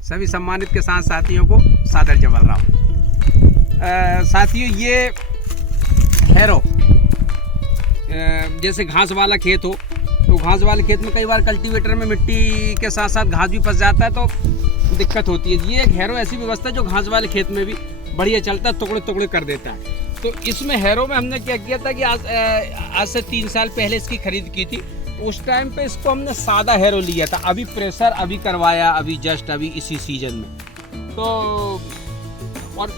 सभी सम्मानित किसान साथियों को सादर जबलराम। साथियों, ये हैरो जैसे घास वाला खेत हो तो घास वाले खेत में कई बार कल्टीवेटर में मिट्टी के साथ साथ घास भी फंस जाता है तो दिक्कत होती है। ये एक हैरो ऐसी व्यवस्था है जो घास वाले खेत में भी बढ़िया चलता है, टुकड़े टुकड़े कर देता है। तो इसमें हैरो में हमने क्या किया था कि आज से 3 साल पहले इसकी खरीद की थी। उस टाइम पे इसको हमने सादा हैरो लिया था, अभी प्रेशर अभी करवाया, अभी जस्ट अभी इसी सीजन में। तो और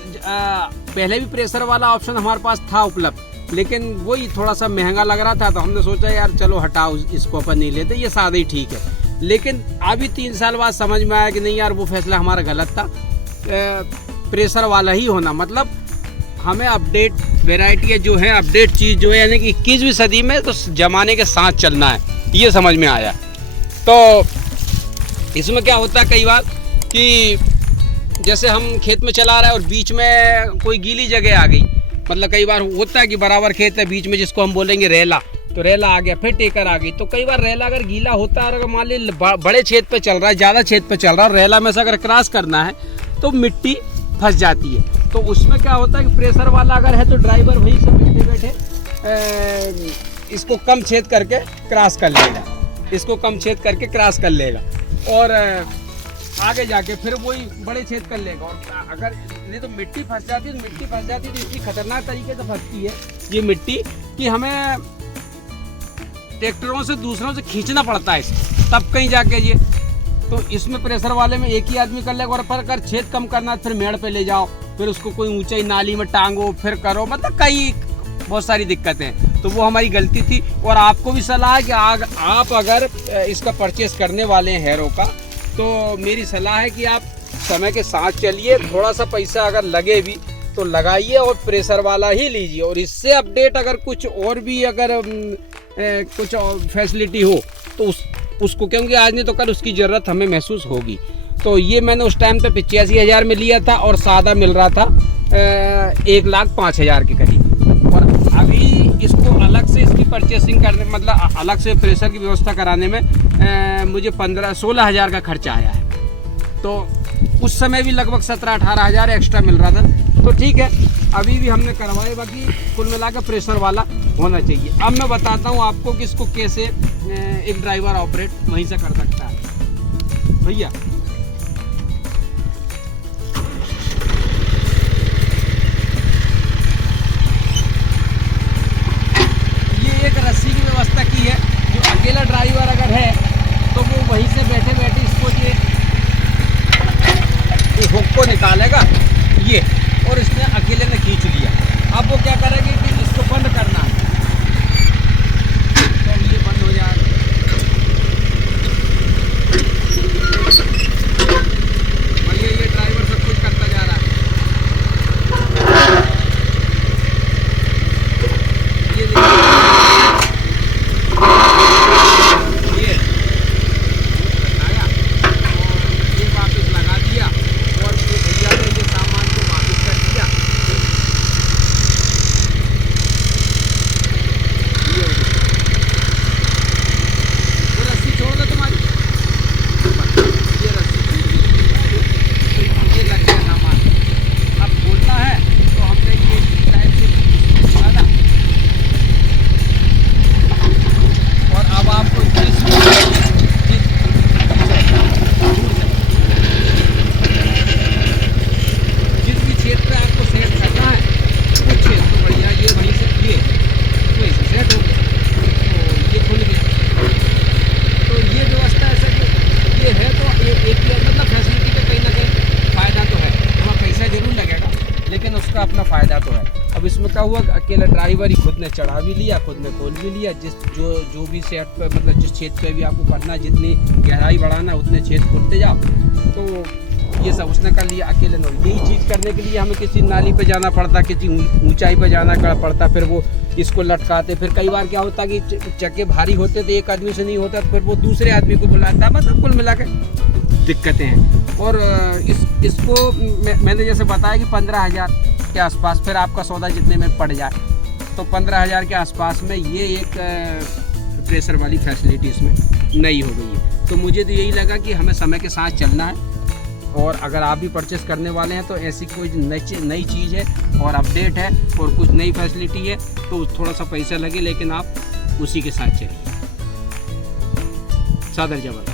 पहले भी प्रेशर वाला ऑप्शन हमारे पास था उपलब्ध, लेकिन वही थोड़ा सा महंगा लग रहा था तो हमने सोचा यार चलो हटाओ, इसको अपन नहीं लेते, ये सादा ही ठीक है। लेकिन अभी 3 साल बाद समझ में आया कि नहीं यार, वो फैसला हमारा गलत था। प्रेशर वाला ही होना मतलब हमें अपडेट वेराइटी जो है, अपडेट चीज़ जो है, यानी कि 21वीं सदी में तो ज़माने के साथ चलना है, ये समझ में आया। तो इसमें क्या होता है कई बार कि जैसे हम खेत में चला रहे हैं और बीच में कोई गीली जगह आ गई, मतलब कई बार होता है कि बराबर खेत है, बीच में जिसको हम बोलेंगे रेला, तो रेला आ गया, फिर टेकर आ गई। तो कई बार रेला अगर गीला होता है और मान ली बड़े छेद पे चल रहा है, ज़्यादा छेद पे चल रहा है, रेला में से अगर क्रॉस करना है तो मिट्टी फंस जाती है। तो उसमें क्या होता है कि प्रेशर वाला अगर है तो ड्राइवर वहीं से बैठे बैठे इसको कम छेद करके क्रॉस कर लेगा, इसको कम छेद करके क्रॉस कर लेगा और आगे जाके फिर वही बड़े छेद कर लेगा। और अगर नहीं तो मिट्टी फंस जाती है, तो मिट्टी फंस जाती है तो इतनी खतरनाक तरीके से फंसती है ये मिट्टी कि हमें ट्रैक्टरों से दूसरों से खींचना पड़ता है इसको, तब कहीं जाके ये। तो इसमें प्रेशर वाले में एक ही आदमी कर लेगा, और पर अगर छेद कम करना फिर मेड़ पे ले जाओ, फिर उसको कोई ऊंचाई नाली में टांगो, फिर करो, मतलब कई बहुत सारी दिक्कतें। तो वो हमारी गलती थी। और आपको भी सलाह है कि आप अगर इसका परचेस करने वाले हैं हैरो का, तो मेरी सलाह है कि आप समय के साथ चलिए, थोड़ा सा पैसा अगर लगे भी तो लगाइए और प्रेशर वाला ही लीजिए। और इससे अपडेट अगर कुछ और भी अगर कुछ फैसिलिटी हो तो उसको, क्योंकि आज नहीं तो कल उसकी ज़रूरत हमें महसूस होगी। तो ये मैंने उस टाइम पे 85,000 में लिया था और सादा मिल रहा था 1,05,000 के करीब। और अभी इसको अलग से इसकी परचेसिंग करने, मतलब अलग से प्रेशर की व्यवस्था कराने में मुझे 15-16 हज़ार का खर्चा आया है। तो उस समय भी लगभग 17-18 हज़ार एक्स्ट्रा मिल रहा था। तो ठीक है, अभी भी हमने करवाए, बाकी कुल मिलाकर प्रेशर वाला होना चाहिए। अब मैं बताता हूँ आपको कि इसको कैसे एक ड्राइवर ऑपरेट वहीं से कर सकता है। भैया ये एक रस्सी की व्यवस्था की है, जो अकेला ड्राइवर अगर है तो वो वहीं से बैठे बैठे इसको ये हुक को निकालेगा ये, और इसने अकेले ने खींच लिया। अब वो क्या करेगी कि इसको बंद करना है, तो ये बंद हो जाएगा। भैया ये ड्राइवर सब कुछ करता जा रहा है। ये ये आया और ये वापस लगा दिया, और ये भैया ने ये सामान को वापस कर दिया। वो रस्सी छोड़ दो तुम्हारी, ये रस्सी ये लग गया सामान। अब बोलना है तो हमने ये टाइप से डाला, और अब आपको जिस भी छेद पे आपको सेट करना है वो छेद तो बढ़िया ये वहीं से ये वहीं से सेट हो गया, तो ये खुल गया। तो ये व्यवस्था ऐसा कि ये है, तो ये एक मतलब फैसिलिटी का कहीं ना कहीं फ़ायदा तो है। थोड़ा पैसा जरूर लगेगा लेकिन उसका अपना फ़ायदा तो है। अब इसमें क्या हुआ, अकेला ड्राइवर ही खुद ने चढ़ा भी लिया, खुद ने खोल भी लिया। जो भी सेट पे, मतलब जिस छेद पे भी आपको करना है, जितनी गहराई बढ़ाना उतने छेद खोलते जाओ, तो ये सब उसने कर लिया अकेले ने। यही चीज़ करने के लिए हमें किसी नाली पे जाना पड़ता, किसी ऊंचाई पे जाना पड़ता, फिर वो इसको लटकाते। फिर कई बार क्या होता कि चक्के भारी होते तो एक आदमी से नहीं होता, तो फिर वो दूसरे आदमी को बुलाता, मतलब कुल मिला के दिक्कतें हैं। और इसको मैंने जैसे बताया कि 15,000 के आसपास फिर आपका सौदा जितने में पड़ जाए, तो 15,000 के आसपास में ये एक प्रेशर वाली फैसिलिटी इसमें नई हो गई है। तो मुझे तो यही लगा कि हमें समय के साथ चलना है और अगर आप भी परचेस करने वाले हैं तो ऐसी कोई नई चीज़ है और अपडेट है और कुछ नई फैसिलिटी है तो थोड़ा सा पैसा लगे, लेकिन आप उसी के साथ चलिए। सादर जवाब।